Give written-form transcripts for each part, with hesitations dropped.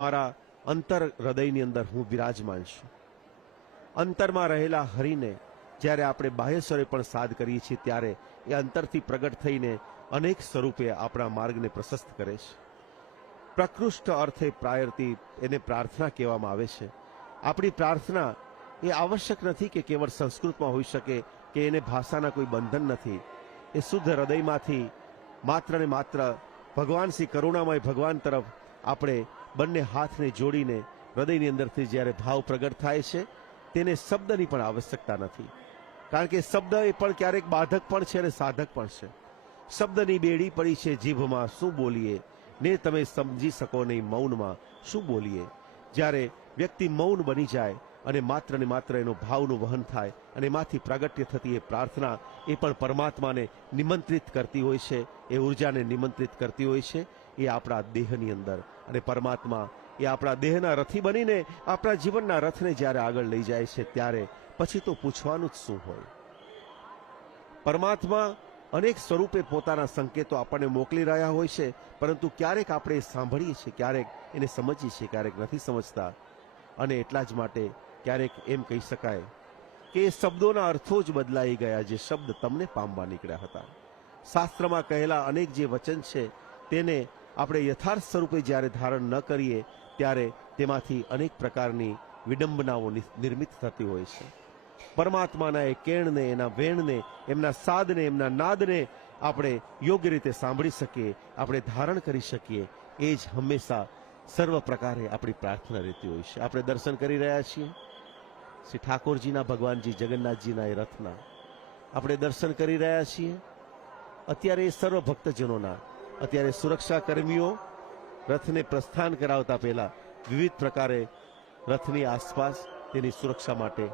મારા અંતર હૃદયની અંદર હું બિરાજમાન છું. અંતરમાં રહેલા હરિને જ્યારે આપણે બાહ્ય સ્વરે પણ સાદ કરીએ છીએ ત્યારે એ અંતરથી પ્રગટ થઈને અનેક સ્વરૂપે આપણા માર્ગને પ્રશસ્ત કરે છે. પ્રકૃષ્ટ અર્થે પ્રાયર્થી એને પ્રાર્થના કહેવામાં આવે છે. આપણી પ્રાર્થના એ આવશ્યક નથી કે કેવળ સંસ્કૃતમાં હોઈ શકે કે એને ભાષાના કોઈ બંધન નથી. એ શુદ્ધ હૃદયમાંથી માત્ર ને માત્ર ભગવાન શ્રી કરુણામય ભગવાન તરફ આપણે બંને હાથને જોડીને હૃદયની અંદરથી જ્યારે ભાવ પ્રગટ થાય છે તેને શબ્દની પણ આવશ્યકતા નથી. કારણ કે શબ્દ એ પણ ક્યારેક બાધક પણ છે અને સાધક પણ છે. શબ્દની બેડી પડી છે જીભમાં, શું બોલીએ ને તમે સમજી શકો નહીં મૌનમાં શું બોલીએ. જ્યારે વ્યક્તિ મૌન બની જાય અને માત્ર ને માત્ર એનો ભાવનું વહન થાય અને એમાંથી પ્રાગટ્ય થતી એ પ્રાર્થના એ પણ પરમાત્માને નિમંત્રિત કરતી હોય છે, એ ઉર્જાને નિમંત્રિત કરતી હોય છે. એ આપણા દેહની અંદર અને પરમાત્મા એ આપણા દેહના રથી બનીને આપણા જીવનના રથને જ્યારે આગળ લઈ જાય છે ત્યારે પછી તો પૂછવાનું જ શું હોય. પરમાત્મા અનેક સ્વરૂપે પોતાના સંકેતો આપણને મોકલી રહ્યા હોય છે, પરંતુ ક્યારેક આપણે સાંભળીએ છીએ, ક્યારેક એને સમજીએ છીએ, ક્યારેક નથી સમજતા. અને એટલા જ માટે ક્યારેક એમ કહી શકાય કે એ શબ્દોના અર્થો જ બદલાઈ ગયા જે શબ્દ તમને પામવા નીકળ્યા હતા. શાસ્ત્રમાં કહેલા અનેક જે વચન છે તેને આપણે યથાર્થ સ્વરૂપે જ્યારે ધારણ ન કરીએ ત્યારે તેમાંથી અનેક પ્રકારની વિડંબનાઓ નિર્મિત થતી હોય છે. પરમાત્માના એ કેણને, એના વેણને, એમના સાદને, એમના નાદને આપણે યોગ્ય રીતે સાંભળી શકીએ, આપણે ધારણ કરી શકીએ, એ જ હંમેશા સર્વ પ્રકારે આપણી પ્રાર્થના રહેતી હોય છે. આપણે દર્શન કરી રહ્યા છીએ શ્રી ઠાકોરજીના, ભગવાનજી જગન્નાથજીના એ રથના આપણે દર્શન કરી રહ્યા છીએ. અત્યારે એ સર્વ ભક્તજનોના, અત્યારે સુરક્ષા કર્મીઓ રથને પ્રસ્થાન કરાવતા પહેલા વિવિધ પ્રકારે રથની આસપાસ તેની સુરક્ષા માટે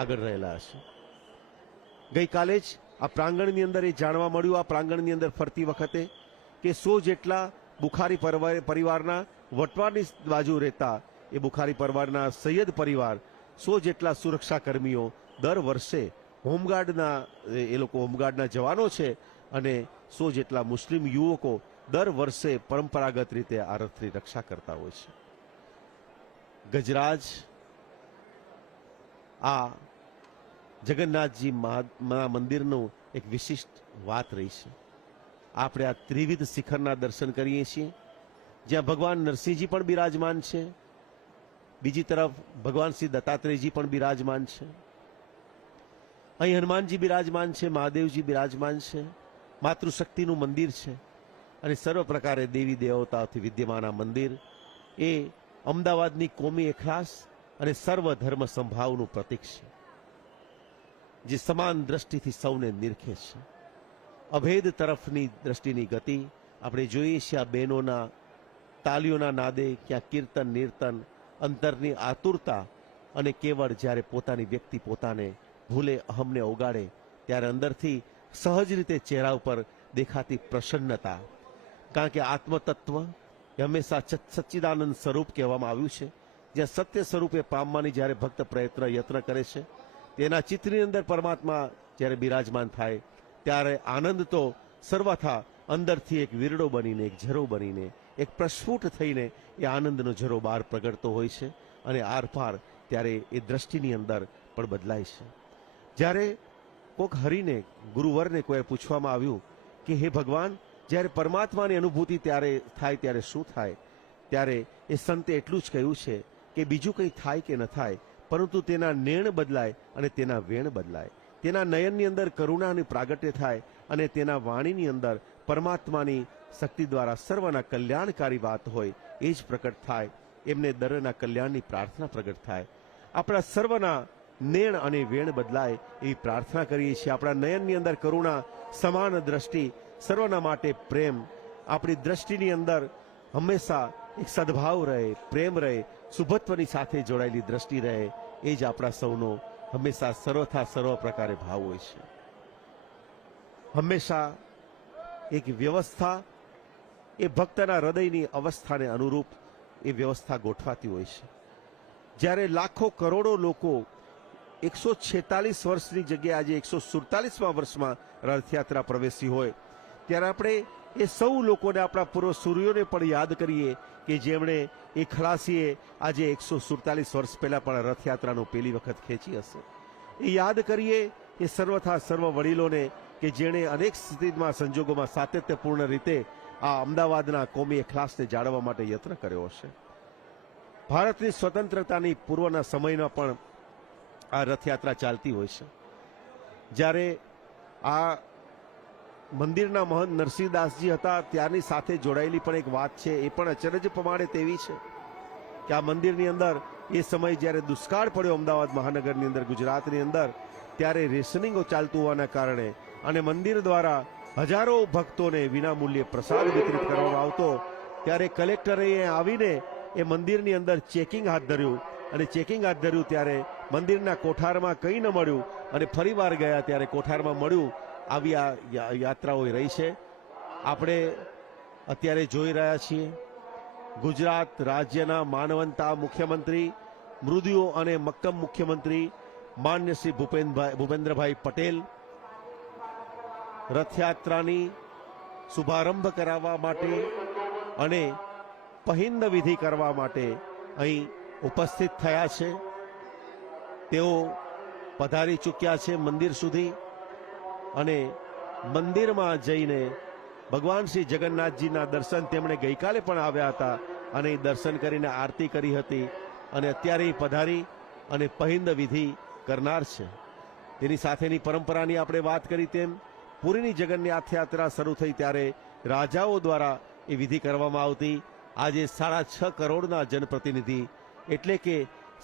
આગળ રહેલા હશે. ગઈકાલે જ આ પ્રાંગણની અંદર એ જાણવા મળ્યું, આ પ્રાંગણની અંદર ફરતી વખતે, કે 100 જેટલા બુખારી પરિવારના વટવારની બાજુ રહેતા એ બુખારી પરિવારના સૈયદ પરિવાર 100 જેટલા સુરક્ષા કર્મીઓ દર વર્ષે હોમગાર્ડના, એ લોકો હોમગાર્ડના જવાનો છે, અને 100 જેટલા મુસ્લિમ યુવકો દર વર્ષે પરંપરાગત રીતે આ રથની રક્ષા કરતા હોય છે. ગજરાજ આ જગન્નાથજી મંદિરનું એક વિશિષ્ટ વાત રહી છે. આપણે આ ત્રિવિધ શિખરના દર્શન કરીએ છીએ, જ્યાં ભગવાન નરસિંહજી પણ બિરાજમાન છે, બીજી તરફ ભગવાન શ્રી દત્તાત્રેયજી પણ બિરાજમાન છે, અહીં હનુમાનજી બિરાજમાન છે, મહાદેવજી બિરાજમાન છે, માતૃશક્તિનું મંદિર છે, અને સર્વ પ્રકારે દેવી દેવતાઓથી વિદ્યમાન આ મંદિર એ અમદાવાદની કોમી એખલાસ અને સર્વ ધર્મ સંભાવનું પ્રતીક છે, જે સમાન દ્રષ્ટિથી સૌને નિરખે છે. અભેદ તરફની દ્રષ્ટિની ગતિ આપણે જોઈએ છીએ. આ બહેનોના તાલીઓના નાદે, ક્યાં કીર્તન નિર્તન, અંતરની આતુરતા, અને કેવળ જ્યારે પોતાની વ્યક્તિ પોતાને ભૂલે, અહમને ઓગાળે, ત્યારે અંદરથી સહજ રીતે ચહેરા ઉપર દેખાતી પ્રસન્નતા. કારણ કે આત્મતત્વ એ હંમેશા સચ્ચિદાનંદ સ્વરૂપ કહેવામાં આવ્યું છે. જ્યાં સત્ય સ્વરૂપે પામવાની જ્યારે ભક્ત યત્ન કરે છે, તેના ચિત્તની અંદર પરમાત્મા જ્યારે બિરાજમાન થાય ત્યારે આનંદ તો સર્વથા અંદરથી એક વીરડો બનીને, એક ઝરો બનીને, એક પ્રસ્ફુટ થઈને એ આનંદનો ઝરો બહાર પ્રગટતો હોય છે, અને આરપાર ત્યારે એ દ્રષ્ટિની અંદર પણ બદલાય છે. જ્યારે કોક હરિને, ગુરુવરને કોઈ પૂછવામાં આવ્યું કે હે ભગવાન, જ્યારે પરમાત્માની અનુભૂતિ ત્યારે થાય ત્યારે શું થાય, ત્યારે એ સંતે એટલું જ કહ્યું છે કે બીજું કંઈ થાય કે ન થાય, પરંતુ તેના નેણ બદલાય અને તેના વેણ બદલાય. તેના નયનની અંદર કરુણાની પ્રાગટ્ય થાય અને તેના વાણીની અંદર પરમાત્માની શક્તિ દ્વારા સર્વના કલ્યાણકારી વાત હોય એ જ પ્રગટ થાય. એમને દરના કલ્યાણની પ્રાર્થના પ્રગટ થાય. આપણા સર્વના નેણ અને વેણ બદલાય એવી પ્રાર્થના કરીએ છીએ. આપણા નયનની અંદર કરુણા, સમાન દ્રષ્ટિ, સર્વના માટે પ્રેમ, આપણી દ્રષ્ટિની અંદર હંમેશા એક સદભાવ રહે, પ્રેમ રહે, શુભત્વની સાથે જોડાયેલી દ્રષ્ટિ રહે, એ જ આપણા સૌનો હંમેશા સર્વથા સર્વ પ્રકારે ભાવ હોય છે. હંમેશા એક વ્યવસ્થા એ ભક્તના હૃદયની અવસ્થાને અનુરૂપ એ વ્યવસ્થા ગોઠવાતી હોય છે. જ્યારે લાખો કરોડો લોકો 146 વર્ષની જગ્યાએ આજે 147મા વર્ષમાં રથયાત્રા પ્રવેશી હોય, ત્યારે આપણે એ સૌ લોકોને, આપણા પૂર્વ સૂર્યોને પણ યાદ કરીએ કે જેમણે એ ખલાસીએ આજે 147 વર્ષ પહેલા પણ રથયાત્રાનું પહેલી વખત ખેંચી હશે. એ યાદ કરીએ એ સર્વથા સર્વ વડીલોને કે જેણે અનેક સ્થિતિમાં સંજોગોમાં સાતત્યપૂર્ણ રીતે આ અમદાવાદના કોમી એખલાસને જાળવવા માટે યત્ન કર્યો હશે. ભારતની સ્વતંત્રતાની પૂર્વના સમયમાં પણ આ રથયાત્રા ચાલતી હોય છે. જ્યારે આ મંદિરના મહંત નરસિંહદાસજી હતા ત્યારની સાથે જોડાયેલી પણ એક વાત છે, એ પણ અચરજ પ્રમાણે તેવી છે કે આ મંદિરની અંદર એ સમય જ્યારે દુષ્કાળ પડ્યો અમદાવાદ મહાનગરની અંદર, ગુજરાતની અંદર, ત્યારે રેશનિંગો ચાલતું હોવાના કારણે અને મંદિર દ્વારા હજારો ભક્તોને વિનામૂલ્યે પ્રસાદ વિતરિત કરવામાં આવતો, ત્યારે કલેક્ટરે આવીને એ મંદિરની અંદર ચેકિંગ હાથ ધર્યું અને ચેકિંગ હાથ ધર્યું ત્યારે મંદિરના કોઠારમાં કંઈ ન મળ્યું અને ફરીવાર ગયા ત્યારે કોઠારમાં મળ્યું. આવી આ યાત્રાઓ રહી છે. આપણે અત્યારે જોઈ રહ્યા છીએ ગુજરાત રાજ્યના માનવંતા મુખ્યમંત્રી, મૃદુ અને મક્કમ મુખ્યમંત્રી માન્ય શ્રી ભૂપેન્દ્રભાઈ પટેલ રથયાત્રાની શુભારંભ કરાવવા માટે અને પહિંદ વિધિ કરવા માટે અહીં ઉપસ્થિત થયા છે. તેઓ પધારી ચૂક્યા છે મંદિર સુધી અને મંદિરમાં જઈને ભગવાન શ્રી જગન્નાથજીના દર્શન તેમણે ગઈકાલે પણ આવ્યા હતા અને દર્શન કરીને આરતી કરી હતી અને અત્યારે પધારી અને પહિંદ વિધિ કરનાર છે. તેની સાથેની પરંપરાની આપણે વાત કરી તેમ પુરીની જગન્નાથ યાત્રા શરૂ થઈ ત્યારે રાજાઓ દ્વારા એ વિધિ કરવામાં આવતી. આજે 6.5 કરોડના જનપ્રતિનિધિ એટલે કે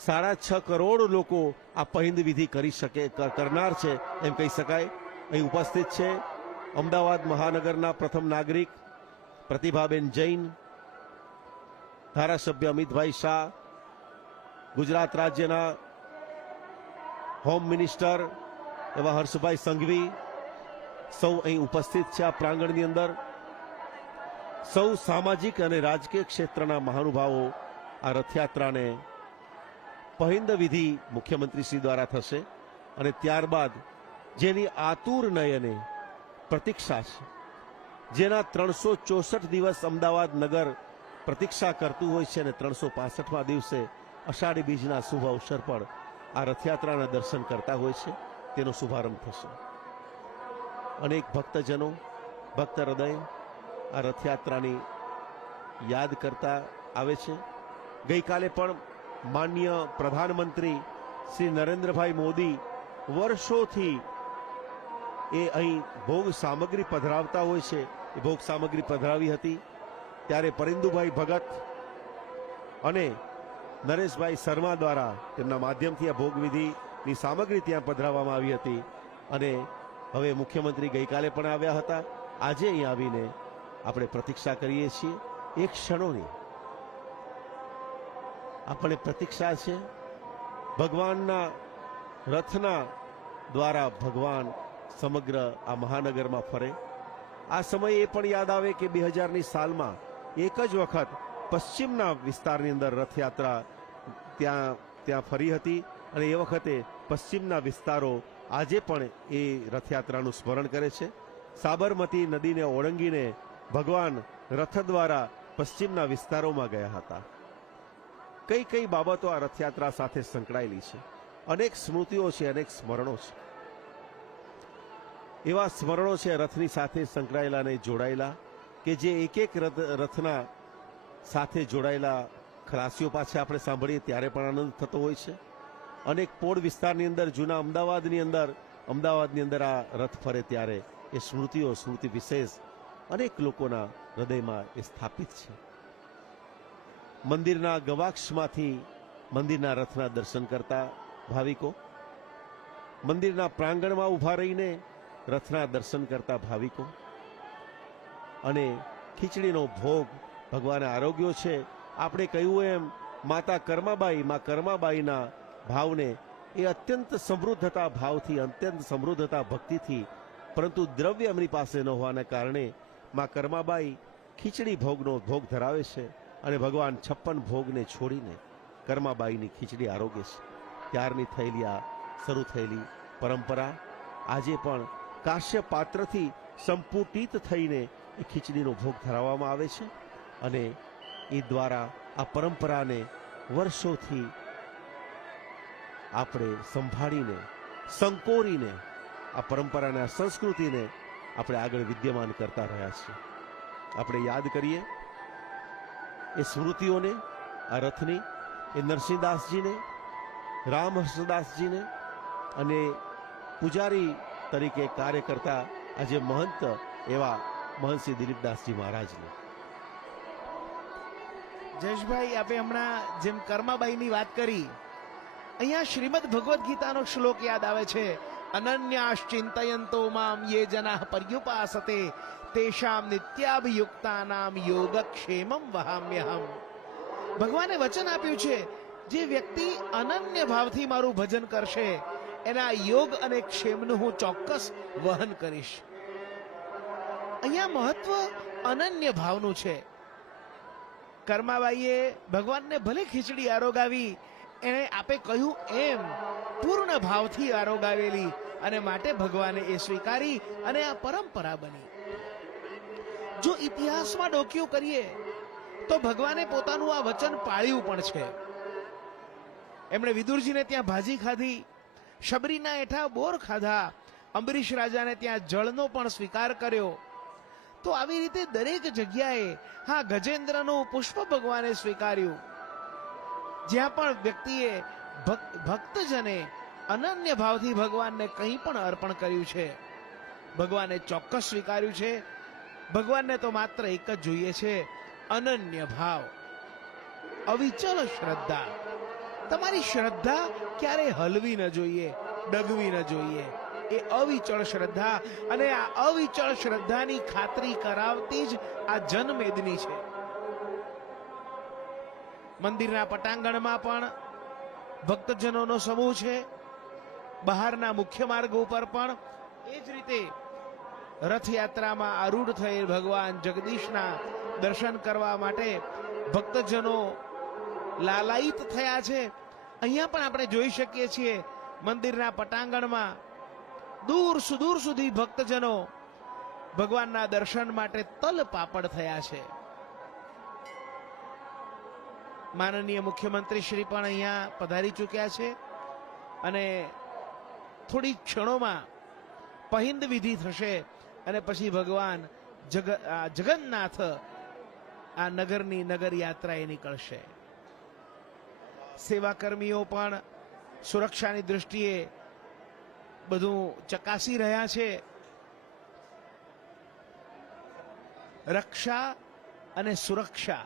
6.5 કરોડ લોકો આ પહિંદ વિધિ કરી શકે કરનાર છે એમ કહી શકાય. અહીં ઉપસ્થિત છે અમદાવાદ મહાનગરના પ્રથમ નાગરિક પ્રતિભાબેન જૈન, ધારાસભ્ય અમિતભાઈ શાહ, ગુજરાત રાજ્યના હોમ મિનિસ્ટર એવા હર્ષભાઈ સંઘવી, સૌ અહીં ઉપસ્થિત છે આ પ્રાંગણની અંદર. સૌ સામાજિક અને રાજકીય ક્ષેત્રના મહાનુભાવો આ રથયાત્રાને પહિંદ વિધિ મુખ્યમંત્રી શ્રી દ્વારા થશે અને ત્યારબાદ જેની આતુર નયને પ્રતીક્ષા છે, જેના 364 દિવસ અમદાવાદ નગર પ્રતીક્ષા કરતું હોય છે અને 365મા દિવસે અષાઢી બીજના શુભ અવસર પર આ રથયાત્રાના દર્શન કરતા હોય છે, તેનો શુભારંભ થશે. અનેક ભક્તજનો, ભક્ત હૃદય આ રથયાત્રાની યાદ કરતા આવે છે. ગઈકાલે પણ માનનીય પ્રધાનમંત્રી શ્રી નરેન્દ્રભાઈ મોદી વર્ષોથી એ અહીં ભોગ સામગ્રી પધરાવતા હોય છે, એ ભોગ સામગ્રી પધરાવી હતી. ત્યારે પરિંદુભાઈ ભગત અને નરેશભાઈ શર્મા દ્વારા તેમના માધ્યમથી આ ભોગ વિધિની સામગ્રી ત્યાં પધરાવવામાં આવી હતી અને હવે મુખ્યમંત્રી ગઈકાલે પણ આવ્યા હતા. આજે અહીં આવીને આપણે પ્રતીક્ષા કરીએ છીએ એક ક્ષણોની. આપણે પ્રતીક્ષા છે ભગવાનના રથના દ્વારા ભગવાન સમગ્ર આ મહાનગરમાં ફરે. આ સમયે એ પણ યાદ આવે કે 2000ની સાલમાં એક જ વખત પશ્ચિમના વિસ્તારની અંદર રથયાત્રા ત્યાં ફરી હતી અને એ વખતે પશ્ચિમના વિસ્તારો આજે પણ એ રથયાત્રાનું સ્મરણ કરે છે. સાબરમતી નદીને ઓળંગીને ભગવાન રથ દ્વારા પશ્ચિમના વિસ્તારોમાં ગયા હતા. કઈ કઈ બાબતો આ રથયાત્રા સાથે સંકળાયેલી છે? અનેક સ્મૃતિઓ છે, અનેક સ્મરણો છે. એવા સ્મરણો છે રથની સાથે સંકળાયેલા અને જોડાયેલા કે જે એક એક રથના સાથે જોડાયેલા ખલાસીઓ પાસે આપણે સાંભળીએ ત્યારે પણ આનંદ થતો હોય છે. અનેક પોળ વિસ્તારની અંદર, જૂના અમદાવાદની અંદર આ રથ ફરે ત્યારે એ સ્મૃતિ વિશેષ અનેક લોકોના હૃદયમાં એ સ્થાપિત છે. મંદિરના ગવાક્ષમાંથી મંદિરના રથના દર્શન કરતા ભાવિકો, મંદિરના પ્રાંગણમાં ઊભા રહીને રથના દર્શન કરતા ભાવિકો અને ખીચડીનો ભોગ ભગવાને આરોગ્યો છે. આપણે કહ્યું એમ માતા કર્માબાઈના ભાવને એ અત્યંત સમૃદ્ધતા ભાવથી, અત્યંત સમૃદ્ધતા ભક્તિથી, પરંતુ દ્રવ્ય એમની પાસે ન હોવાના કારણે મા કર્માબાઈ ખીચડી ભોગનો ભોગ ધરાવે છે અને ભગવાન 56 ભોગને છોડીને કર્માબાઈની ખીચડી આરોગે છે. ત્યારની શરૂ થયેલી પરંપરા આજે પણ કાશ્ય પાત્રથી સંપુટિત થઈને એ ખીચડીનો ભોગ ધરાવવામાં આવે છે અને એ દ્વારા આ પરંપરાને વર્ષોથી આપણે સંભાળીને સંકોરીને આ પરંપરાને આ સંસ્કૃતિને આપણે આગળ વિદ્યમાન કરતા રહ્યા છીએ. આપણે યાદ કરીએ એ સ્મૃતિઓને, આ રથની, એ નરસિંહદાસજીને, રામહર્ષદાસજીને અને પૂજારી તરીકે કાર્ય કરતા આજે મહંત એવા મહંત શ્રી દિલીપદાસજી મહારાજને. જયેશભાઈ, આપે હમણાં જેમ કર્માબાઈની વાત કરી, અહીંયા શ્રીમદ ભગવદ્ ગીતાનો શ્લોક યાદ આવે છે, અનન્યાશ્ચિંતયંતો મામ યે જનાઃ પર્યુપાસતે તેષામ નિત્યાભિયુક્તાનામ યોગક્ષેમમ વહામ્યહમ. ભગવાને વચન આપ્યું છે, જે વ્યક્તિ અનન્ય ભાવથી મારું ભજન કરશે એના યોગ અને ક્ષેમનું હું ચોક્કસ વહન કરીશ. અહીંયા મહત્વ અનન્ય ભાવનું છે. કર્માબાઈએ ભગવાનને ભલે ખીચડી આરોગાવી, એને આપે કહ્યું એમ પૂર્ણ ભાવથી આરોગાવેલી અને માટે ભગવાને એ સ્વીકારી અને આ પરંપરા બની. જો ઇતિહાસમાં ડોકિયું કરીએ તો ભગવાને પોતાનું આ વચન પાળ્યું પણ છે. એમણે વિદુરજીને ત્યાં ભાજી ખાધી, શબરીના હેઠા બોર ખાધા, અંબરીશ રાજાને ત્યાં જળનો પણ સ્વીકાર કર્યો. તો આવી રીતે દરેક જગ્યાએ હા ગજેન્દ્રનું પુષ્પ ભગવાને સ્વીકાર્યું. જ્યાં પણ વ્યક્તિએ ભક્તજને અનન્ય ભાવથી ભગવાનને કંઈ પણ અર્પણ કર્યું છે, ભગવાને ચોક્કસ સ્વીકાર્યું છે. ભગવાનને તો માત્ર એક જ જોઈએ છે, અનન્ય ભાવ, અવિચલ શ્રદ્ધા. તમારી શ્રદ્ધા ક્યારે હલવી ન જોઈએ, ડગવી ન જોઈએ. એ અવિચળ શ્રદ્ધા, અને આ અવિચળ શ્રદ્ધાની ખાતરી કરાવતી જ આ જનમેદની છે. મંદિરના પટાંગણમાં પણ ભક્તજનોનો સમૂહ છે, બહારના મુખ્ય માર્ગ ઉપર પણ એ જ રીતે રથયાત્રામાં આરૂઢ થયેલ ભગવાન જગદીશના દર્શન કરવા માટે ભક્તજનો લાલાયિત થયા છે. અહીંયા પણ આપણે જોઈ શકીએ છીએ, મંદિરના પટાંગણમાં દૂર સુદૂર સુધી ભક્તજનો ભગવાનના દર્શન માટે તલ પાપડ થયા છે. માનનીય મુખ્યમંત્રી શ્રી પણ અહીંયા પધારી ચૂક્યા છે અને થોડી ક્ષણોમાં પહિંદ વિધિ થશે અને પછી ભગવાન જગન્નાથ આ નગરની નગર યાત્રાએ નીકળશે. સેવાકર્મીઓ પણ સુરક્ષાની દૃષ્ટિએ બધું ચકાસી રહ્યા છે. રક્ષા અને સુરક્ષા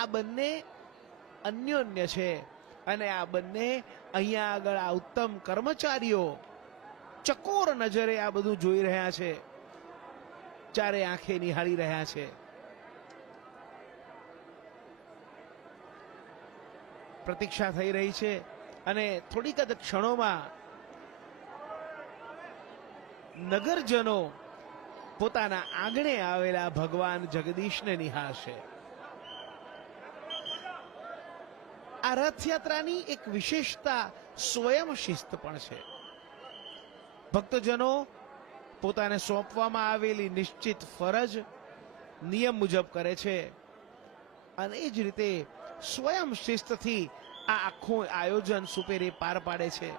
આ બંને અન્યોન્ય છે અને આ બંને અહીંયા આગળ આ ઉત્તમ કર્મચારીઓ ચકોર નજરે આ બધું જોઈ રહ્યા છે, ચારે આંખે નિહાળી રહ્યા છે. પ્રતીક્ષા થઈ રહી છે અને થોડીક જ ક્ષણોમાં નગરજનો પોતાના આંગણે આવેલા ભગવાન જગદીશને નિહાળશે. આ રથયાત્રાની એક વિશેષતા સ્વયં શિસ્ત પણ છે. ભક્તજનો પોતાને સોંપવામાં આવેલી નિશ્ચિત ફરજ નિયમ મુજબ કરે છે અને એ જ રીતે સ્વયં શિસ્તથી આ આખું આયોજન સુપેરે પાર પાડે છે.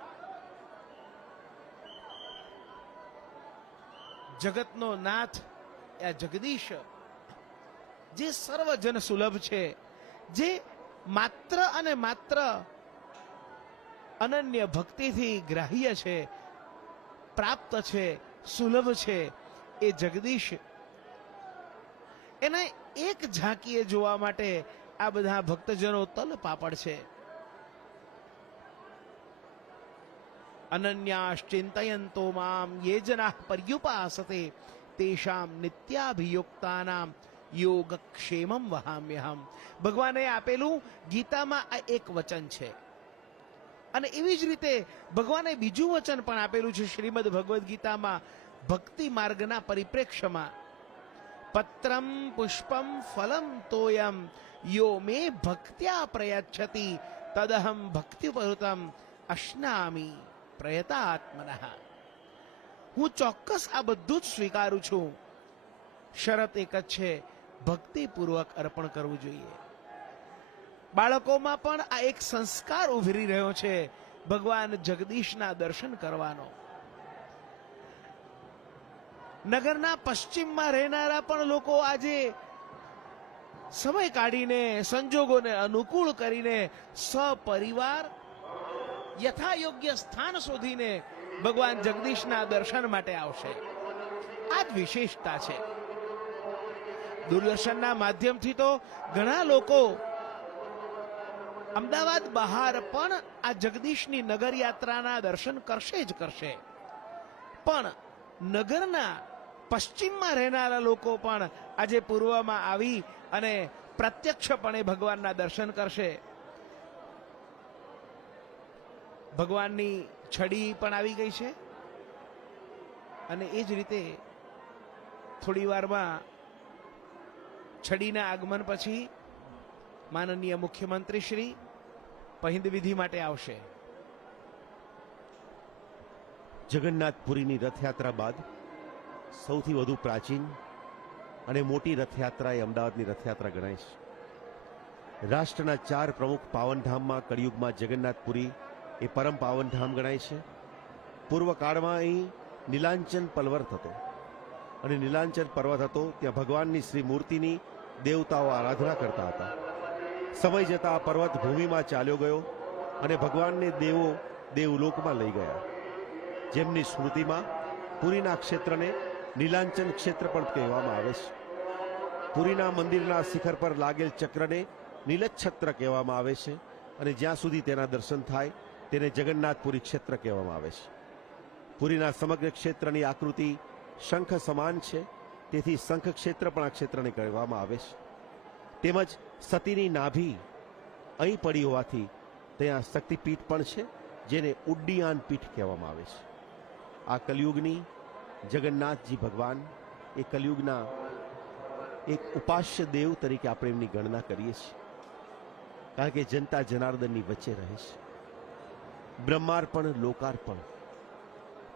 જગતનો નાથ આ જગદીશ જે સર્વજન સુલભ છે, જે માત્ર અને માત્ર અનન્ય ભક્તિથી ગ્રાહ્ય છે, પ્રાપ્ત છે, સુલભ છે, એ જગદીશ એને એક ઝાંકીએ જોવા માટે આ બધા ભક્તજનો તલ પાપડ છે. અનન્યાશ્ચિંતયંતો મામ યે જનાઃ પર્યુપાસતે તેષામ નિત્યાભિયુક્તાનામ યોગક્ષેમમ વહામ્યહમ. ભગવાને આપેલું ગીતામાં આ એક વચન છે અને એવી જ રીતે ભગવાને બીજું વચન પણ આપેલું છે શ્રીમદ ભગવદ્ ગીતામાં ભક્તિ માર્ગના પરિપ્રેક્ષ્યમાં. પત્રમ પુષ્પમ ફલમ તોયમ યો મે ભક્ત્યા પ્રયચ્છતિ તદહમ ભક્તિપરુતમ અશ્નામી પ્રયતાત્મનઃ. હું ચોક્કસ આ બધું જ સ્વીકારું છું, શરત એક જ છે, ભક્તિપૂર્વક અર્પણ કરવું જોઈએ. બાળકોમાં પણ આ એક સંસ્કાર ઉભરી રહ્યો છે ભગવાન જગદીશના દર્શન કરવાનો. નગરના પશ્ચિમમાં રહેનારા પણ લોકો આજે સમય કાઢીને, સંજોગોને અનુકૂળ કરીને સપરિવાર યથાયોગ્ય સ્થાન શોધીને ભગવાન જગદીશના દર્શન માટે આવશે. આ જ વિશેષતા છે. દૂરદર્શનના માધ્યમથી તો ઘણા લોકો અમદાવાદ બહાર પણ આ જગદીશની નગર યાત્રાના દર્શન કરશે જ કરશે. પણ નગરના પશ્ચિમમાં રહેનારા લોકો પણ આજે પૂર્વમાં આવી અને પ્રત્યક્ષપણે ભગવાનના દર્શન કરશે. ભગવાનની છડી પણ આવી ગઈ છે અને એ જ રીતે થોડી વારમાં છડીના આગમન પછી માનનીય મુખ્યમંત્રી શ્રી પહિંદ વિધિ માટે આવશે. જગન્નાથપુરીની રથયાત્રા બાદ સૌથી વધુ પ્રાચીન અને મોટી રથયાત્રા એ અમદાવાદની રથયાત્રા ગણાય છે. રાષ્ટ્રના 4 પ્રમુખ પાવનધામમાં કળિયુગમાં જગન્નાથપુરી એ પરમ પાવનધામ ગણાય છે. પૂર્વ કાળમાં અહીં નીલાંચન પર્વત હતો અને નીલાંચન પર્વત હતો ત્યાં ભગવાનની શ્રી મૂર્તિની દેવતાઓ આરાધના કરતા હતા. સમય જતાં આ પર્વત ભૂમિમાં ચાલ્યો ગયો અને ભગવાનને દેવો દેવલોકમાં લઈ ગયા. જેમની સ્મૃતિમાં પુરીના ક્ષેત્રને નીલાંચન ક્ષેત્ર પણ કહેવામાં આવે છે. પુરીના મંદિરના શિખર પર લાગેલ ચક્રને નીલચ્છત્ર કહેવામાં આવે છે અને જ્યાં સુધી તેના દર્શન થાય તેને જગન્નાથપુરી ક્ષેત્ર કહેવામાં આવે છે. પુરીના સમગ્ર ક્ષેત્રની આકૃતિ શંખ સમાન છે, તેથી શંખ ક્ષેત્ર પણ આ ક્ષેત્રને કહેવામાં આવે છે. તેમજ સતીની નાભી અહીં પડી હોવાથી ત્યાં શક્તિપીઠ પણ છે, જેને ઉડ્ડિયાન પીઠ કહેવામાં આવે છે. આ કલયુગની જગન્નાથજી ભગવાન એ કલયુગના એક ઉપાસ્ય દેવ તરીકે આપણે એમની ગણના કરીએ છીએ, કારણ કે જનતા જનાર્દનની વચ્ચે રહે છે. બ્રહ્માર્પણ લોકાર્પણ,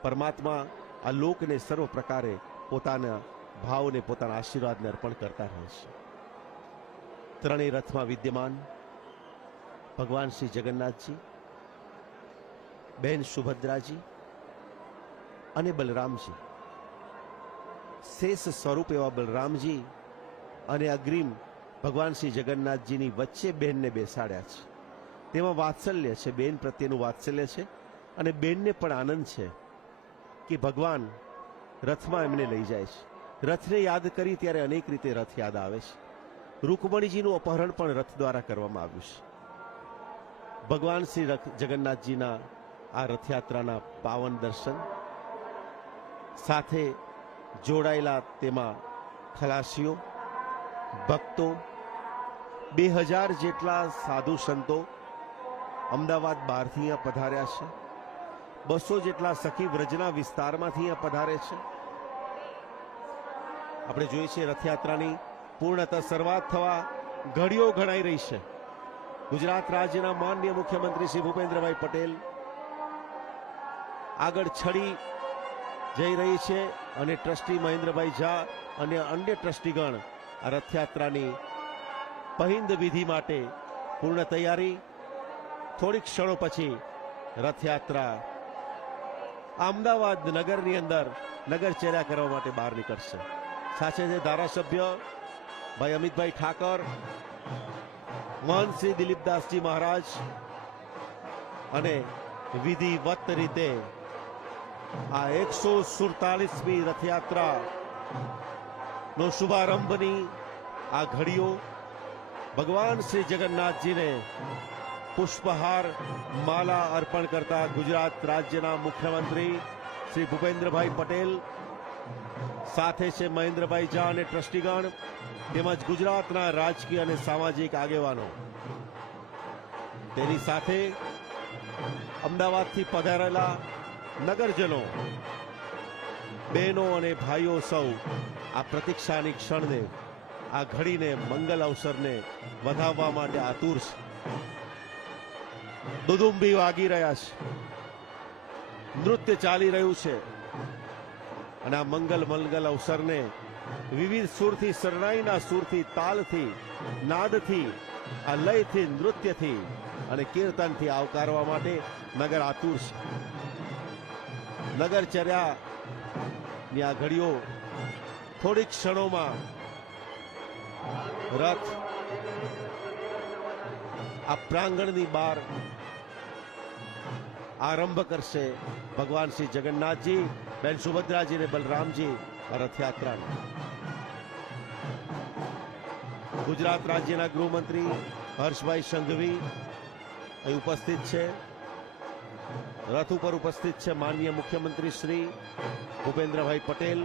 પરમાત્મા આ લોકને સર્વ પ્રકારે પોતાના ભાવને, પોતાના આશીર્વાદને અર્પણ કરતા રહે છે. ત્રણેય રથમાં વિદ્યમાન ભગવાન શ્રી જગન્નાથજી, બહેન સુભદ્રાજી અને બલરામજી, શેષ સ્વરૂપ એવા બલરામજી અને અગ્રીમ ભગવાન શ્રી જગન્નાથજીની વચ્ચે બહેનને બેસાડ્યા છે. તેમાં વાત્સલ્ય છે, બેન પ્રત્યેનું વાત્સલ્ય છે અને બેનને પણ આનંદ છે કે ભગવાન રથમાં એમને લઈ જાય છે. રથને યાદ કરી ત્યારે અનેક રીતે રથ યાદ આવે છે. રૂકમણીજીનું અપહરણ પણ રથ દ્વારા કરવામાં આવ્યું છે. ભગવાન શ્રી જગન્નાથજીના આ રથયાત્રાના પાવન દર્શન સાથે જોડાયેલા તેમાં ખલાસીઓ, ભક્તો, 2000 જેટલા સાધુ સંતો અમદાવાદ બહારથી અહીંયા પધાર્યા છે. 200 જેટલા સખી વ્રજના વિસ્તારમાંથી અહીંયા પધારે છે. આપણે જોઈએ છીએ રથયાત્રાની પૂર્ણતઃ શરૂઆત થવા ઘડીઓ ગણાઈ રહી છે. ગુજરાત રાજ્યના માનનીય મુખ્યમંત્રી શ્રી ભૂપેન્દ્રભાઈ પટેલ આગળ છડી જઈ રહી છે અને ટ્રસ્ટી મહેન્દ્રભાઈ ઝા અને અન્ય ટ્રસ્ટીગણ આ રથયાત્રાની પહિંદ વિધિ માટે પૂર્ણ તૈયારી. થોડીક ક્ષણો પછી રથયાત્રા અમદાવાદ નગરની અંદર નગરચર્યા કરવા માટે બહાર નીકળશે. સાથે છે ધારાસભ્ય ભાઈ અમિતભાઈ ઠાકર, મહંત શ્રી દિલીપદાસજી મહારાજ અને વિધિવત રીતે આ 147મી રથયાત્રા નો શુભારંભની આ ઘડીઓ ભગવાન શ્રી જગન્નાથજીને પુષ્પહાર માલા અર્પણ કરતા ગુજરાત રાજ્યના મુખ્યમંત્રી શ્રી ભૂપેન્દ્રભાઈ પટેલ, સાથે છે મહેન્દ્રભાઈ ઝા અને ટ્રસ્ટીગણ તેમજ ગુજરાતના રાજકીય અને સામાજિક આગેવાનો. તેની સાથે અમદાવાદથી પધારેલા નગરજનો, બહેનો અને ભાઈઓ સૌ આ પ્રતીક્ષાની ક્ષણને, આ ઘડીને, મંગલ અવસરને વધાવવા માટે આતુર છે. દુદુંબી વાગી રહ્યા છે, નૃત્ય ચાલી રહ્યું છે અને આ મંગલ અવસરને વિવિધ સુરથી, શરણાઈના સુરથી, તાલથી, નાદથી, આ લયથી, નૃત્યથી અને કીર્તનથી આવકારવા માટે નગર આતુર છે. નગરચર્યાની આ ઘડીઓ થોડીક ક્ષણોમાં રથ આ પ્રાંગણની બહાર આરંભ કરશે. ભગવાન શ્રી જગન્નાથજી, બેન સુભદ્રાજી અને બલરામજી આ રથયાત્રાનો. ગુજરાત રાજ્યના ગૃહમંત્રી હર્ષભાઈ સંઘવી અહીં ઉપસ્થિત છે. રથ ઉપર ઉપસ્થિત છે માનનીય મુખ્યમંત્રી શ્રી ભૂપેન્દ્રભાઈ પટેલ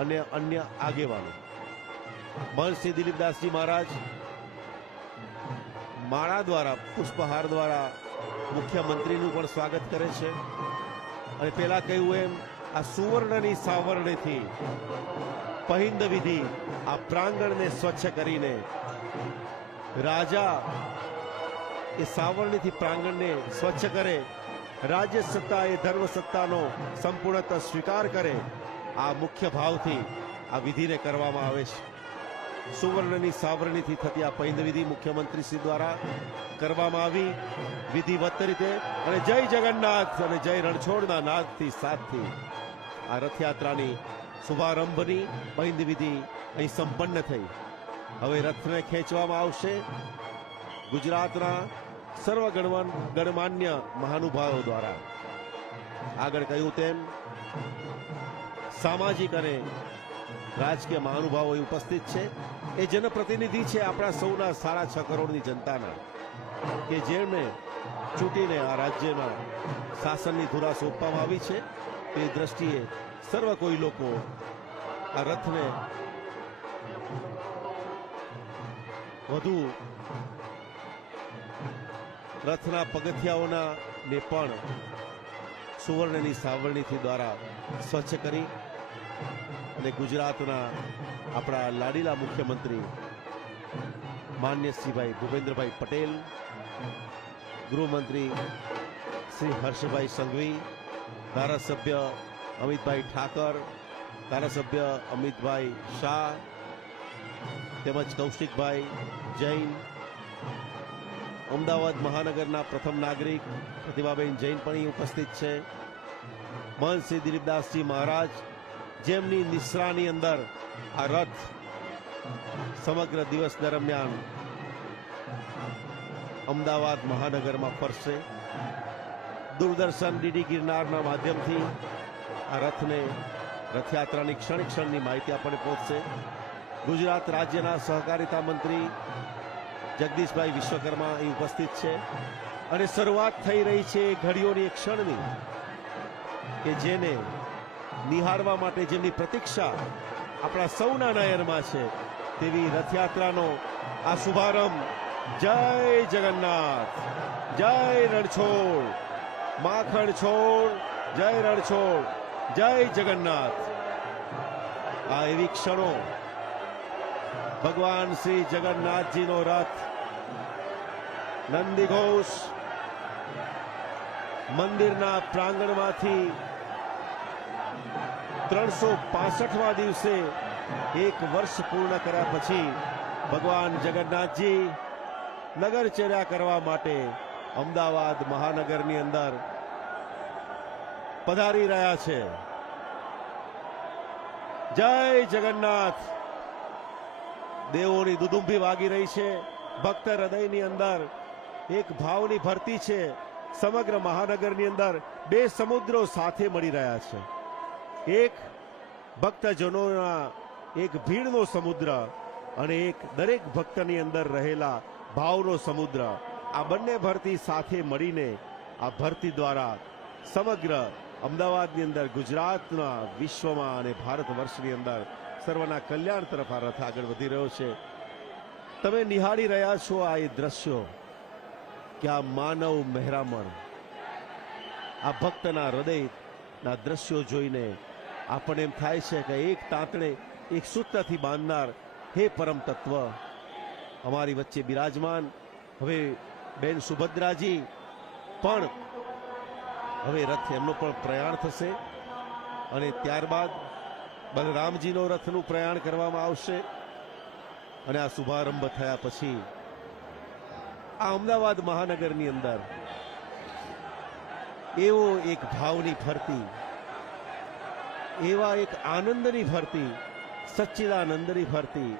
અને અન્ય આગેવાનો. મહંત શ્રી દિલીપદાસજી મહારાજ માળા દ્વારા, પુષ્પહાર દ્વારા મુખ્યમંત્રીનું પણ સ્વાગત કરે છે. અને પેલા કહ્યું એમ આ સુવર્ણની સાવરણીથી પહિંદ વિધિ આ પ્રાંગણને સ્વચ્છ કરીને રાજા એ સાવરણીથી પ્રાંગણને સ્વચ્છ કરે, રાજ્ય સત્તા એ ધર્મ સત્તાનો સંપૂર્ણતઃ સ્વીકાર કરે, આ મુખ્ય ભાવથી આ વિધિને કરવામાં આવે છે. સુવર્ણની સાવરણીથી થતી આ પહિંદ વિધિ મુખ્યમંત્રી શ્રી દ્વારા કરવામાં આવી વિધિવત રીતે. અને જય જગન્નાથ અને જય રણછોડના નાદથી સાથથી આ રથયાત્રાની શુભારંભની પહિંદ વિધિ અહીં સંપન્ન થઈ. હવે રથને ખેંચવામાં આવશે ગુજરાતના સર્વ ગણમાન્ય મહાનુભાવો દ્વારા. આગળ કહ્યું તેમ સામાજિક અને રાજકીય મહાનુભાવો ઉપસ્થિત છે. એ જનપ્રતિનિધિ છે આપણા સૌના 6.5 કરોડની જનતાના, કે જેમને ચૂંટીને આ રાજ્યમાં શાસનની ધુરા સોંપવામાં આવી છે. તે દ્રષ્ટિએ સર્વ કોઈ લોકો આ રથને વધુ રથના પગથિયાઓના ને પણ સુવર્ણની સાવરણીથી દ્વારા સ્વચ્છ કરી અને ગુજરાતના આપણા લાડીલા મુખ્યમંત્રી માન્ય શ્રીભાઈ ભૂપેન્દ્રભાઈ પટેલ, ગૃહમંત્રી શ્રી હર્ષભાઈ સંઘવી, ધારાસભ્ય અમિતભાઈ ઠાકર, ધારાસભ્ય અમિતભાઈ શાહ તેમજ કૌશિકભાઈ જૈન, અમદાવાદ મહાનગરના પ્રથમ નાગરિક પ્રતિભાબેન જૈન પણ અહીં ઉપસ્થિત છે. મહંત શ્રી દિલીપદાસજી મહારાજ જેમની નિશ્રાની અંદર આ રથ સમગ્ર દિવસ દરમિયાન અમદાવાદ મહાનગરમાં ફરશે. દૂરદર્શન ડીડી ગિરનારના માધ્યમથી આ રથને રથયાત્રાની ક્ષણની માહિતી આપણને પહોંચશે. ગુજરાત રાજ્યના સહકારિતા મંત્રી જગદીશભાઈ વિશ્વકર્મા અહીં ઉપસ્થિત છે. અને શરૂઆત થઈ રહી છે ઘડીઓની એક ક્ષણની કે જેને નિહાળવા માટે જેમની પ્રતીક્ષા આપણા સૌના નયનમાં છે તેવી રથયાત્રાનો આ શુભારંભ. જય જગન્નાથ, જય રણછોડ, માખણ છોડ, જય રણછોડ, જય જગન્નાથ. આ એવી ક્ષણો ભગવાન શ્રી જગન્નાથજીનો રથ નંદીઘોષ મંદિરના પ્રાંગણમાંથી 365મા દિવસે 1 વર્ષ પૂર્ણ કર્યા પછી ભગવાન જગન્નાથજી નગરચર્યા કરવા માટે અમદાવાદ મહાનગરની અંદર પધારી રહ્યા છે. જય જગન્નાથ. દેવોની દુદુંભી વાગી રહી છે. ભક્ત હૃદયની અંદર એક ભાવની ભરતી છે. સમગ્ર મહાનગરની અંદર 2 સમુદ્રો સાથે મળી રહ્યા છે. એક ભક્તજનોના એક ભીડનો સમુદ્ર અને એક દરેક ભક્તની અંદર રહેલા ભાવનો સમુદ્ર. આ બંને ભરતી સાથે મળીને આ ભરતી દ્વારા સમગ્ર અમદાવાદની અંદર, ગુજરાતના, વિશ્વમાં અને ભારત વર્ષની અંદર સર્વના કલ્યાણ તરફ આ રથ આગળ વધી રહ્યો છે. તમે નિહાળી રહ્યા છો આ એ દ્રશ્યો કે આ માનવ મહેરામણ, આ ભક્તના હૃદયના દ્રશ્યો જોઈને આપણને એમ થાય છે કે એક તાંતણે એક સૂત્રથી બાંધનાર હે પરમ તત્વ અમારી વચ્ચે બિરાજમાન. હવે બેન સુભદ્રાજી પણ હવે રથ એમનો પણ પ્રયાણ થશે અને ત્યારબાદ બલરામજીનો રથનું પ્રયાણ કરવામાં આવશે અને આ શુભારંભ થયા પછી આ અમદાવાદ મહાનગરની અંદર એવો એક ભાવની ફરતી, એવા એક આનંદની ફરતી, સચ્ચિદાનંદની ફરતી,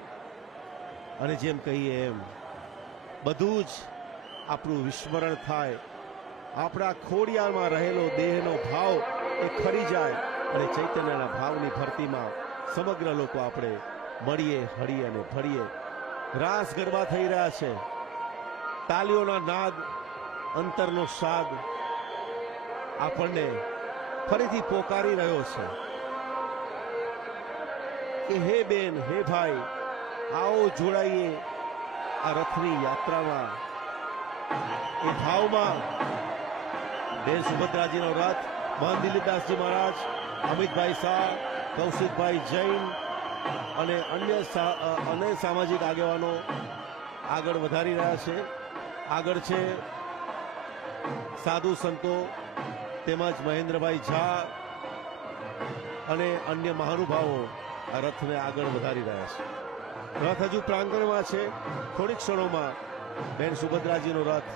અને જેમ કહીએ એમ બધું જ આપણું વિસ્મરણ થાય, આપણા ખોડિયામાં રહેલો દેહનો ભાવ એ ખરી જાય અને ચૈતન્યના ભાવની ભરતીમાં સમગ્ર લોકો આપણે મળીએ, હળીએ અને ભળીએ. રાસ ગરબા થઈ રહ્યા છે, તાલીઓના નાદ, અંતરનો સાદ આપણને ફરીથી પોકારી રહ્યો છે કે હે બેન, હે ભાઈ, આવો જોડાઈએ આ રથની યાત્રામાં. એ ભાવમાં બેન સુભદ્રાજીનો રથ મહંત દિલીપદાસજી મહારાજ, અમિતભાઈ શાહ, કૌશિકભાઈ જૈન અને અન્ય સામાજિક આગેવાનો આગળ વધારી રહ્યા છે. આગળ છે સાધુ સંતો તેમજ મહેન્દ્રભાઈ ઝા અને અન્ય મહાનુભાવો આ રથને આગળ વધારી રહ્યા છે. રથ હજુ પ્રાંગણમાં છે. થોડીક ક્ષણોમાં બેન સુભદ્રાજીનો રથ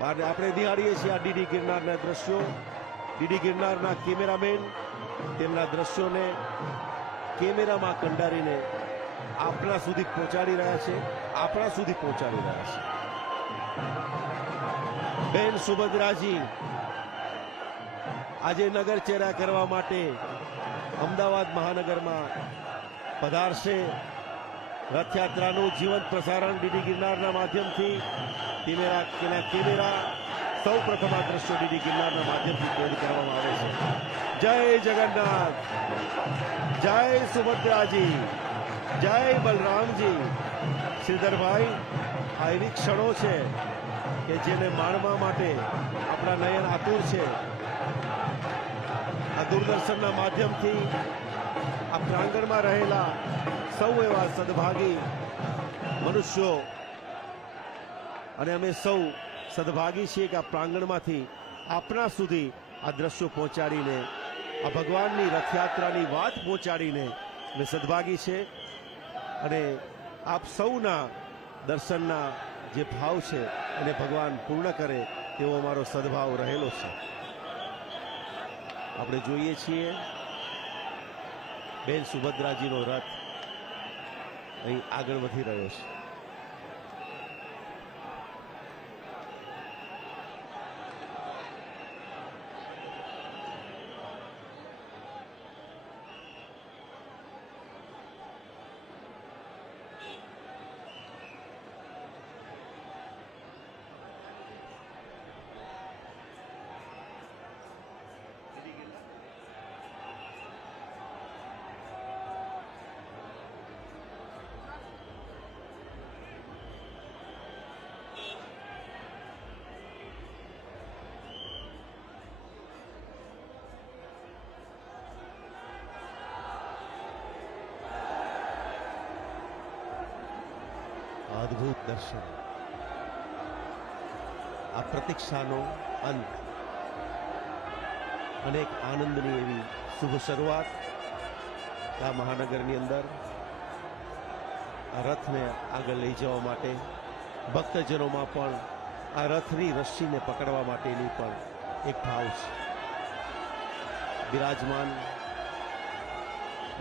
બહાર આપણે નિહાળીએ છીએ. આ ડીડી ગિરનારના દ્રશ્યો, ડીડી ગિરનારના કેમેરામેન તેમના દ્રશ્યોને કેમેરામાં કંડારીને આપણા સુધી પહોંચાડી રહ્યા છે, આપણા સુધી પહોંચાડી રહ્યા છે. બેન સુભદ્રાજી આજે નગર ચેરા કરવા માટે અમદાવાદ મહાનગરમાં પધારશે. રથયાત્રાનું જીવંત પ્રસારણ ડીડી ગિરનારના માધ્યમથી કેમેરા સૌ પ્રથમ આ દ્રશ્યો ડીડી ગિરનારના માધ્યમથી કેદ કરવામાં આવે છે. જય જગન્નાથ, જય સુભદ્રાજી, જય બલરામજી. શ્રીધરભાઈ, આ એવી ક્ષણો છે કે જેને માણવા માટે આપણા નયન આતુર છે. આ દૂરદર્શનના માધ્યમથી આ પ્રાંગણમાં રહેલા સૌ એવા સદભાગી મનુષ્યો અને અમે સૌ સદભાગી છીએ કે આ પ્રાંગણમાંથી આપણા સુધી આ દ્રશ્યો પહોંચાડીને, આ ભગવાનની રથયાત્રાની વાત પહોંચાડીને અમે સદભાગી છે. અને આપ સૌના દર્શનના જે ભાવ છે એને ભગવાન પૂર્ણ કરે તેવો અમારો સદભાવ રહેલો છે. આપણે જોઈએ છીએ બેન સુભદ્રાજીનો રથ અહીં આગળ વધી રહ્યો છે. અદ્ભુત દર્શન, આ પ્રતીક્ષાનો અંત અને એક આનંદની એવી શુભ શરૂઆત. આ મહાનગરની અંદર આ રથને આગળ લઈ જવા માટે ભક્તજનોમાં પણ આ રથની રસ્સીને પકડવા માટેની પણ એક ભાવ છે. બિરાજમાન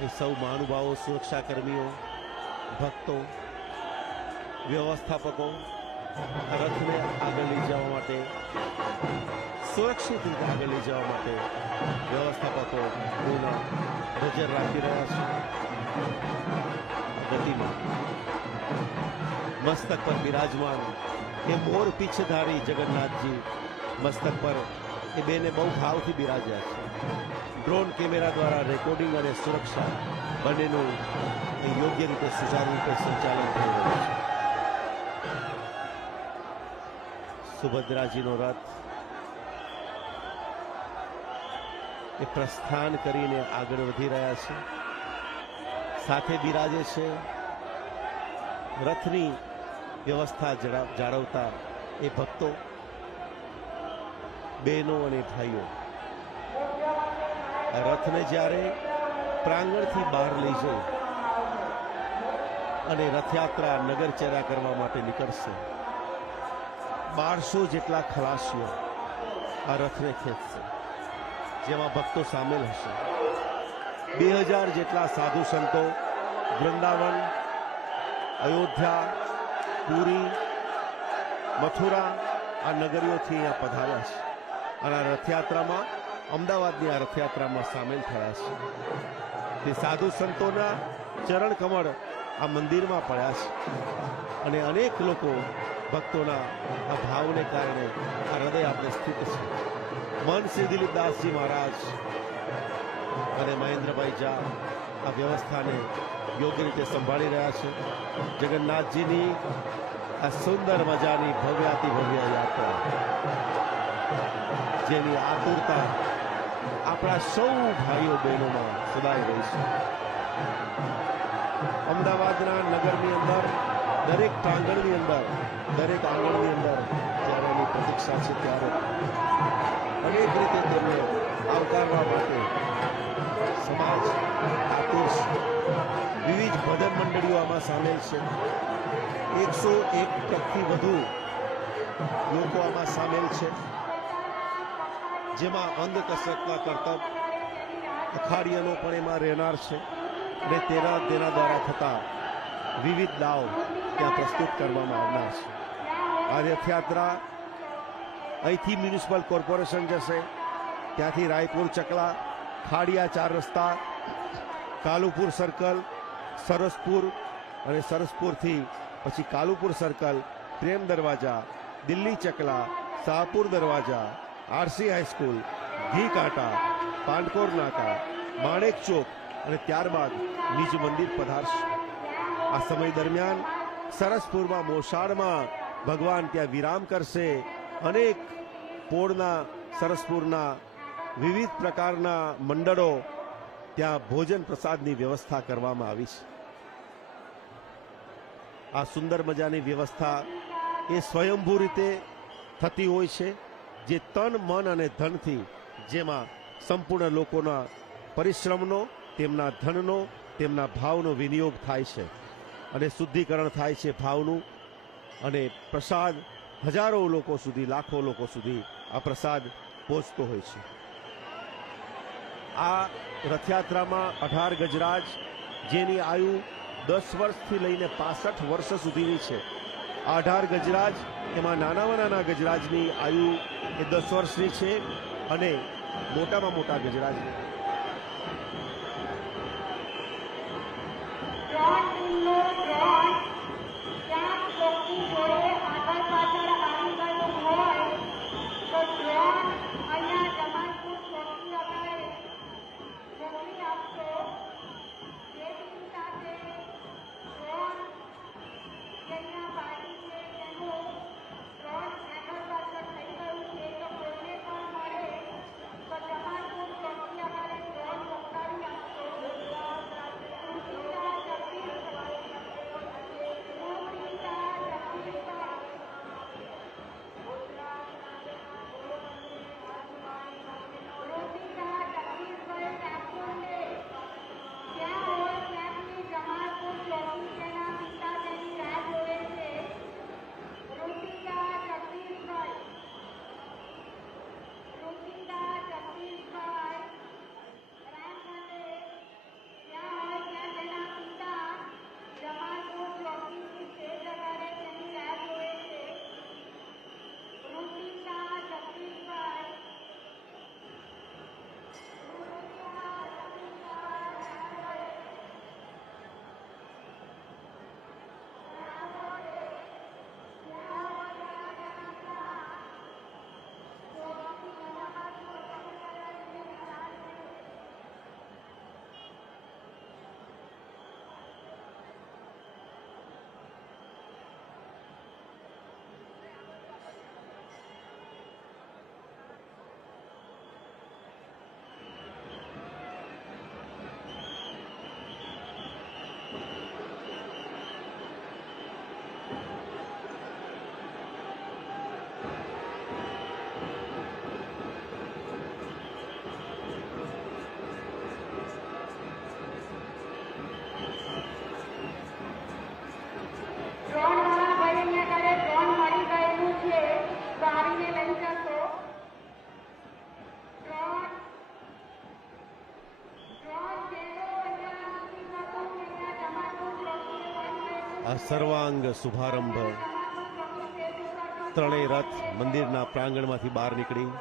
એ સૌ મહાનુભાવો, સુરક્ષાકર્મીઓ, ભક્તો, વ્યવસ્થાપકો આ રથને આગળ લઈ જવા માટે, સુરક્ષિત રીતે આગળ લઈ જવા માટે વ્યવસ્થાપકો પૂર્ણ નજર રાખી રહ્યા છે. ગતિમાં મસ્તક પર બિરાજમાન એ મોર પીછધારી જગન્નાથજી મસ્તક પર એ બેને બહુ ભાવથી બિરાજ્યા છે. ડ્રોન કેમેરા દ્વારા રેકોર્ડિંગ અને સુરક્ષા બંનેનું યોગ્ય રીતે સુચારુ રીતે સંચાલન થઈ રહ્યું છે. સુભદ્રાજીનો રથ એ પ્રસ્થાન કરીને આગળ વધી રહ્યા છે. સાથે બિરાજે છે રથની વ્યવસ્થા જાળવતા એ ભક્તો, બહેનો અને ભાઈઓ. આ રથને જ્યારે પ્રાંગણથી બહાર લઈ જઈ અને રથયાત્રા નગરચર્યા કરવા માટે નીકળશે. 1200 જેટલા ખલાસીઓ આ રથને ખેંચશે, જેમાં ભક્તો સામેલ હશે. 2000 જેટલા સાધુ સંતો વૃંદાવન, અયોધ્યા, પુરી, મથુરા આ નગરીઓથી અહીંયા પધાર્યા છે અને આ રથયાત્રામાં, અમદાવાદની આ રથયાત્રામાં સામેલ થયા છે. તે સાધુ સંતોના ચરણ કમળ આ મંદિરમાં પડ્યા છે અને અનેક લોકો ભક્તોના આ ભાવને કારણે આ હૃદય આપણે સ્થિત છે. મન શ્રી દિલીપદાસજી મહારાજ અને મહેન્દ્રભાઈ ઝા આ વ્યવસ્થાને યોગ્ય રીતે સંભાળી રહ્યા છે. જગન્નાથજીની આ સુંદર મજાની ભવ્યાતિ ભવ્ય યાત્રા, જેની આતુરતા આપણા સૌ ભાઈઓ બહેનોમાં સદાય રહીશે. અમદાવાદના નગરની અંદર, દરેક પ્રાંગણની અંદર, દરેક આંગણની અંદર જ્યારે એની પ્રતીક્ષા છે, ત્યારે અનેક રીતે તેમને આવકારવા માટે સમાજ આતુર છે. વિવિધ ભજન મંડળીઓ આમાં સામેલ છે. 101 વધુ લોકો આમાં સામેલ છે, જેમાં અંગ કસરતના કરતબ અખાડીયનો પણ એમાં રહેનાર છે અને તેના દ્વારા થતા વિવિધ દાવ ત્યાં પ્રસ્તુત કરવામાં આવનાર છે. આ રથયાત્રા અહીંથી મ્યુનિસિપલ કોર્પોરેશન જશે, ત્યાંથી રાયપુર ચકલા, ખાડિયા 4 રસ્તા, કાલુપુર સર્કલ, સરસપુર અને સરસપુરથી પછી કાલુપુર સર્કલ, પ્રેમ દરવાજા, દિલ્હી ચકલા, શાહપુર દરવાજા, આરસી હાઈસ્કૂલ, ઘી કાંટા, પાંડકોર નાકા, માણેક ચોક અને ત્યારબાદ નિજ મંદિર પધારશે. આ સમય દરમિયાન સરસપુરમાં મોસાળમાં ભગવાન ત્યાં વિરામ કરશે. અનેક પોળના, સરસપુરના વિવિધ પ્રકારના મંડળો ત્યાં ભોજન પ્રસાદની વ્યવસ્થા કરવામાં આવી છે. આ સુંદર મજાની વ્યવસ્થા એ સ્વયંભૂ રીતે થતી હોય છે, જે તન, મન અને ધનથી, જેમાં સંપૂર્ણ લોકોના પરિશ્રમનો, તેમના ધનનો, તેમના ભાવનો વિનિયોગ થાય છે અને શુદ્ધિકરણ થાય છે ભાવનું, અને પ્રસાદ હજારો લોકો સુધી, લાખો લોકો સુધી આ પ્રસાદ પહોંચતો હોય છે. આ રથયાત્રામાં 18 ગજરાજ, જેની આયુ 10 વર્ષથી લઈને 65 વર્ષ સુધીની છે. આ 18 ગજરાજ, એમાં નાનામાં નાના ગજરાજની આયુ એ 10 વર્ષની છે અને મોટામાં મોટા ગજરાજની આ સર્વાંગ શુભારંભ ત્રણેય રથ મંદિરના પ્રાંગણમાંથી બહાર નીકળી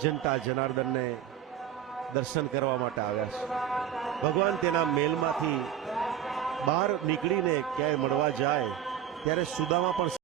જનતા જનાર્દનને દર્શન કરવા માટે આવ્યા છે. ભગવાન તેના મેલમાંથી બહાર નીકળીને ક્યાંય મળવા જાય ત્યારે સુદામા પણ